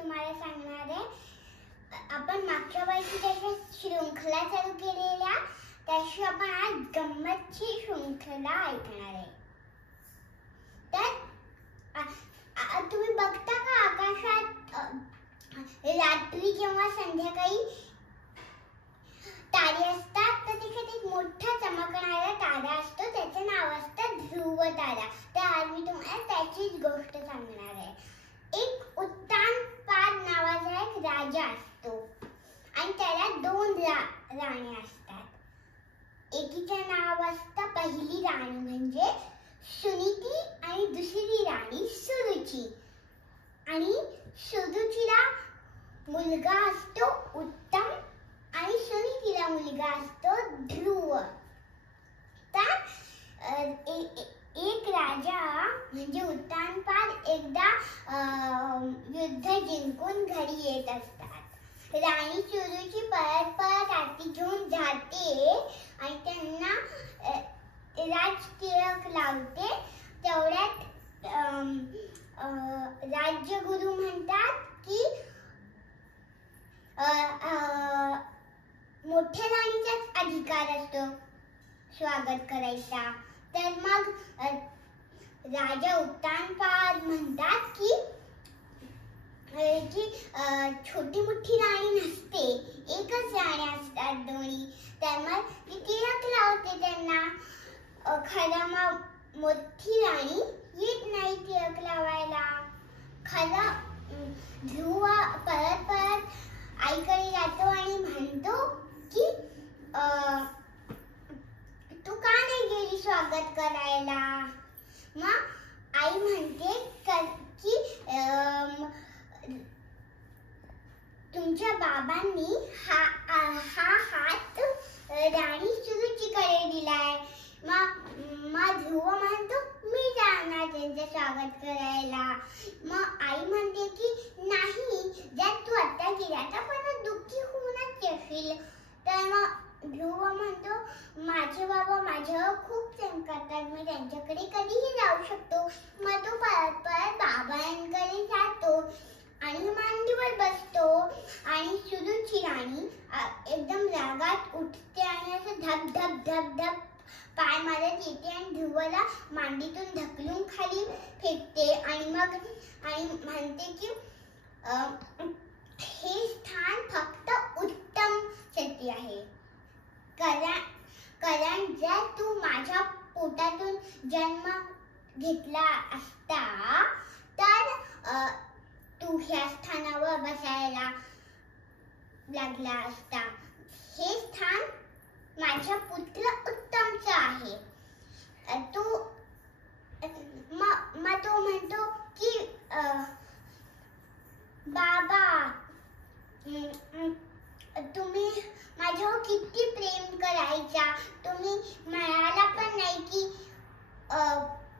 तुम्हाला सांगणार आहे. आपण मागच्या वर्षी जशा शृंखला चालू केलेल्या तशी आपण आज गंमतची शृंखला ऐकणार आहे. तर तुम्ही बघता का आकाशात रात्री किंवा संध्याकाळी तारे असतात, तर त्याच्यात एक मोठा चमकणारा तारा असतो, त्याचं नाव असतं ध्रुव तारा. तर आज मी तुम्हाला त्याचीच गोष्ट सांगणार आहे. एक उत्तानपाद नावाचा एक राजा असतो आणि त्याला 2 राण्या असतात. एकीचं नाव असतं पहिली राणी म्हणजे सुनीती आणि दुसरी राणी सुरुची. आणि सुरुचीला मुलगा असतो उत्तम आणि सुनीतीला मुलगा असतो ध्रुव. तर एक राजा म्हणजे उत्तानपाद एकदा युद्ध जिंकून घरी येत असतात. राणी सुरुची परत परत आरती घेऊन जाते आणि त्यांना राजतिलक लावते. तेवढ्यात राज्यगुरु म्हणतात की मोठ्या राणीचाच अधिकार असतो स्वागत करायचा. तर मग राजा उत्तानपाद म्हणतात की छोटी मोठी राणी नसते, एकच राणी असतात दोन्ही. तर मग ती तिलक लावते त्यांना. खरं मग मोठी राणी येत नाही तिलक लावायला. खरं ध्रुव परत परत आईकडे जातो आणि म्हणतो की तू का नाही गेली स्वागत करायला. मग आई म्हणते की तुमच्या बाबांनी हा हात राणी सुरुचीकडे दिलाय. मग ध्रुव म्हणतो मी जाणार त्यांचं स्वागत करायला. मग आई म्हणते की नाही, जर तू आता गेला तर परत दुःखी होऊनच येशील. तर मग ध्रुव म्हणतो माझे बाबा माझ्यावर खूप प्रेम करतात, मी त्यांच्याकडे कधीही जाऊ शकतो. मग तो परत परत बाबांकडे जातो आणि मांडीवर बसतो. आणि सुरुची राणी एकदम रागात उठते आणि असं धप धप धप धप पाय मारत येते आणि ध्रुवला मांडीतून ढकलून खाली फेकते. आणि म्हणते की हे स्थान फक्त उत्तम साठी आहे. कारण जर तू माझ्या पोटातून जन्म घेतला असता तर तू ह्या स्थानावर बसायला लागला असता. हे स्थान माझ्या पुत्र उत्तमचं आहे. मग तो म्हणतो की बाबा तुम्ही माझ्यावर किती प्रेम करायचा, तुम्ही म्हणाला पण नाही की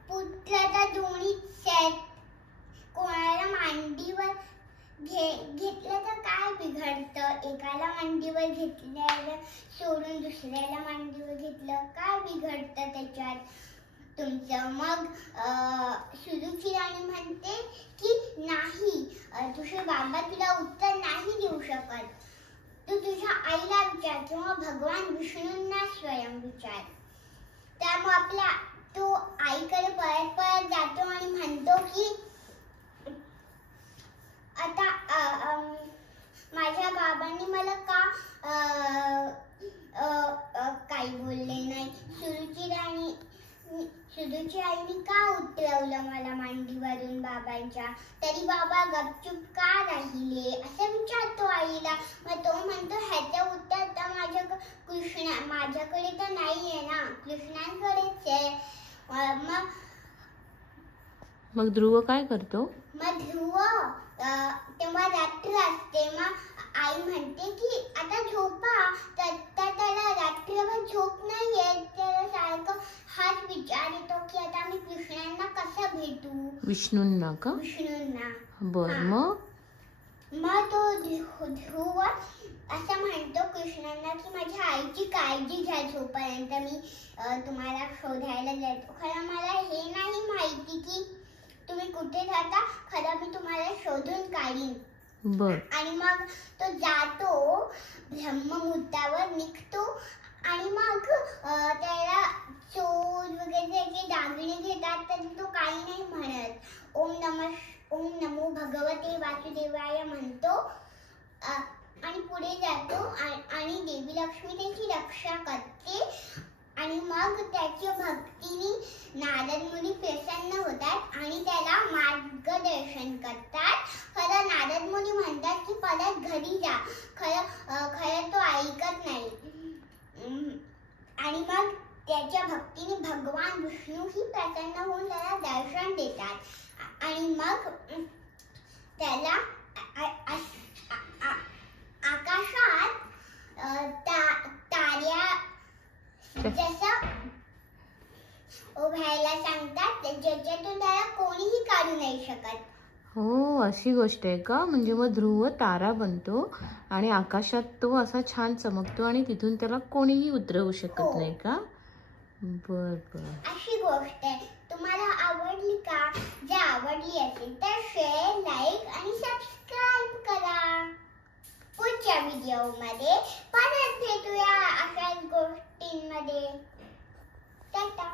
पुत्र तर दोन्हीच आहेत. कोणाला मांडीवर घेतलं तर काय बिघडतं, एकाला मांडीवर घेतल्याला सोडून दुसऱ्याला मांडीवर घेतलं काय बिघडतं त्याच्यात तुमचं. मग सुरुची राणी म्हणते की नाही, तुझे बाबा तुला उत्तर नाही देऊ शकत, तू तुझ्या आईला विचार किंवा भगवान विष्णूंना स्वयं विचार. त्यामुळे तो आईकडे परत परत जातो आणि म्हणतो की आता माझ्या बाबांनी मला का काही बोलले नाही, सुरुची आईने का उतरवलं मला मांडीवरून बाबांच्या, तरी बाबा गपचूप का राहिले असं विचारतो आईला. मग तो म्हणतो ह्याचं उत्तर तर माझ्याकडे तर नाहीये ना, कृष्णांकडेच आहे. मग ध्रुव काय करतो. मग ध्रुव तेव्हा रात्र असते. मग आई म्हणते की आता झोपा. तर त्याला रात्रभर झोप नाही येत. त्याला सारखं हाच विचार येतो की आता मी कृष्णांना कसं भेटू. विष्णूंना का. विष्णूंना. बर. मग तो ध्रुव असं म्हणतो कृष्णांना की माझ्या आईची काळजी घ्या जोपर्यंत मी तुम्हाला शोधायला जातो. खरं मला हे नाही माहिती की तुम्ही कुठे जाता. खरं मी तुम्हाला शोधून काढीन. बर. आणि मग तो जातो ब्रह्ममुहूर्तावर निघतो आणि मग त्याला चोर वगैरे जे दागिने घेतात तर तो काही नाही म्हणत. ओम नमो भगवते वासुदेवाय म्हणतो आणि पुढे जातो आणि देवी लक्ष्मी त्याची रक्षा करते. आणि मग त्याच्या भक्तीने नारद मुनी प्रसन्न होतात आणि त्याला मार्गदर्शन करतात. खरं नारद मुनी म्हणतात की परत घरी जा. खरं तो ऐकत नाही. आणि मग त्याच्या भक्तीने भगवान विष्णूही प्रसन्न होऊन त्याला दर्शन देतात आणि मग त्याला आकाशात ताऱ्या जसं व्हायला सांगतात ज्याच्यातून त्याला कोणीही काढू नाही शकत. हो, अशी गोष्ट आहे का? म्हणजे मग ध्रुव तारा बनतो आणि आकाशात तो असा छान चमकतो आणि तिथून त्याला कोणीही उतरवू शकत नाही का? बर बर. अशी गोष्ट आहे. तुम्हाला आवडली का? जर आवडली असेल तर शेअर, लाईक आणि सबस्क्राईब करा. पुढच्या व्हिडिओमध्ये परत भेटूया अशाच गोष्टींमध्ये. टाटा.